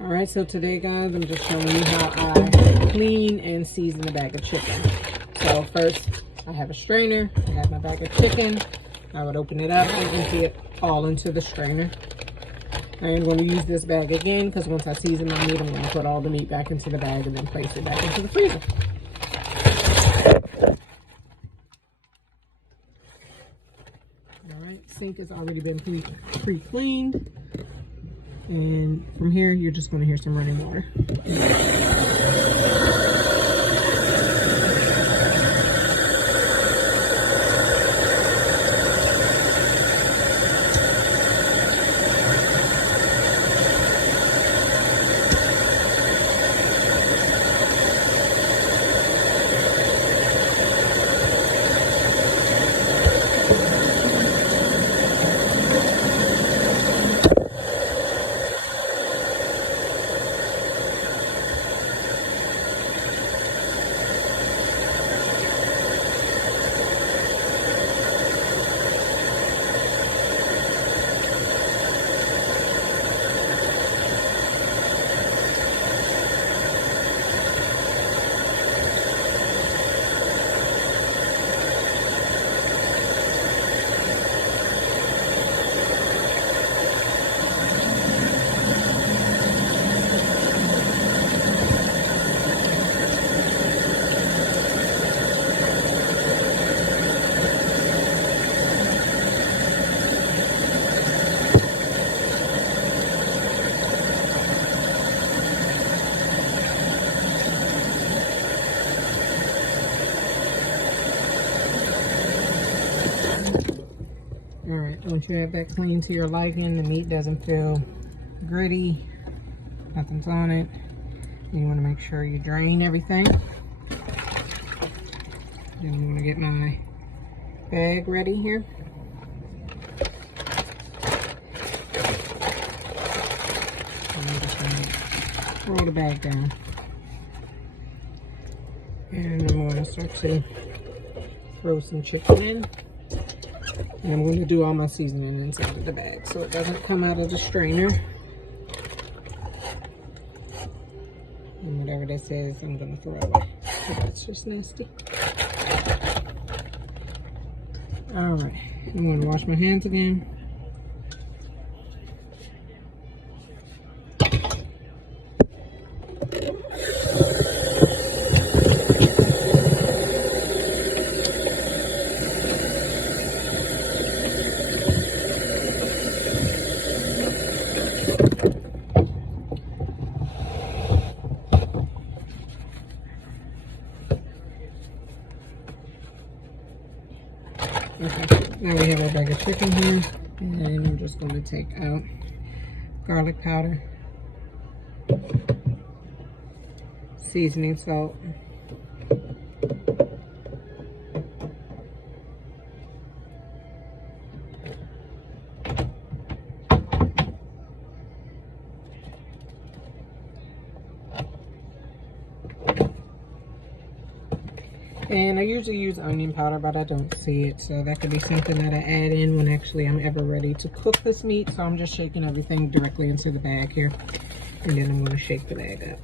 Alright, so today guys, I'm just showing you how I clean and season a bag of chicken. So first, I have a strainer, I have my bag of chicken. I would open it up and empty it all into the strainer. I am going to use this bag again because once I season my meat, I'm going to put all the meat back into the bag and then place it back into the freezer. Alright, sink has already been pre-cleaned. And from here, you're just going to hear some running water. Alright, once you have that clean to your liking, the meat doesn't feel gritty, nothing's on it. You want to make sure you drain everything. Then I'm going to get my bag ready here. And I'm just going to roll the bag down. And I'm going to start to throw some chicken in. And I'm going to do all my seasoning inside of the bag so it doesn't come out of the strainer. And whatever this is, I'm going to throw away. So that's just nasty. Alright, I'm going to wash my hands again. Okay, now we have our bag of chicken here, and I'm just going to take out garlic powder, seasoning salt, and I usually use onion powder, but I don't see it, so that could be something that I add in when actually I'm ever ready to cook this meat. So I'm just shaking everything directly into the bag here, and then I'm going to shake the bag up.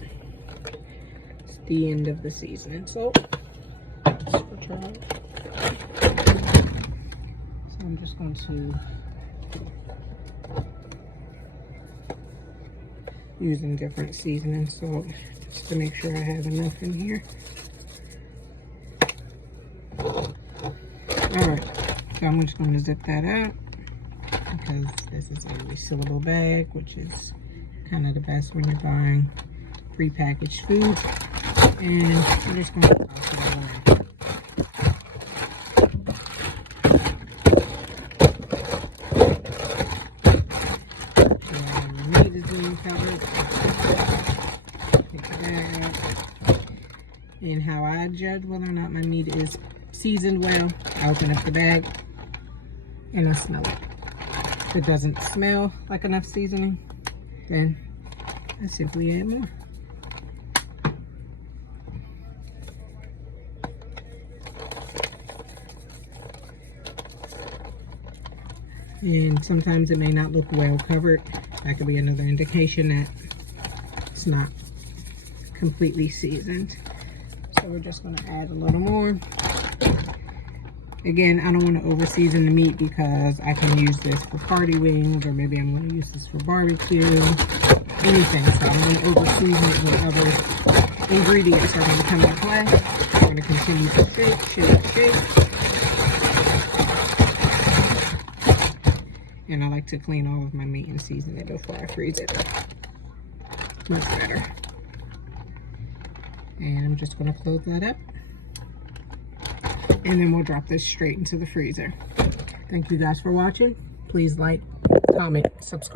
It's the end of the seasoning, so I'm just going to using different seasoning salt just to make sure I have enough in here. Alright, so I'm just going to zip that out because this is a resealable bag, which is kind of the best when you're buying prepackaged food. And I'm just going to toss it all in. And meat is being covered. Take the bag out. And how I judge whether or not my meat is seasoned well, I open up the bag and I smell it. If it doesn't smell like enough seasoning, then I simply add more. And sometimes it may not look well covered. That could be another indication that it's not completely seasoned. So we're just going to add a little more. Again, I don't want to over season the meat because I can use this for party wings, or maybe I'm going to use this for barbecue, anything. So I'm going to over season it when other ingredients are going to come into play. I'm going to continue to shake. And I like to clean all of my meat and season it before I freeze it. Much better. And I'm just going to close that up. And then we'll drop this straight into the freezer. Thank you guys for watching. Please like, comment, subscribe.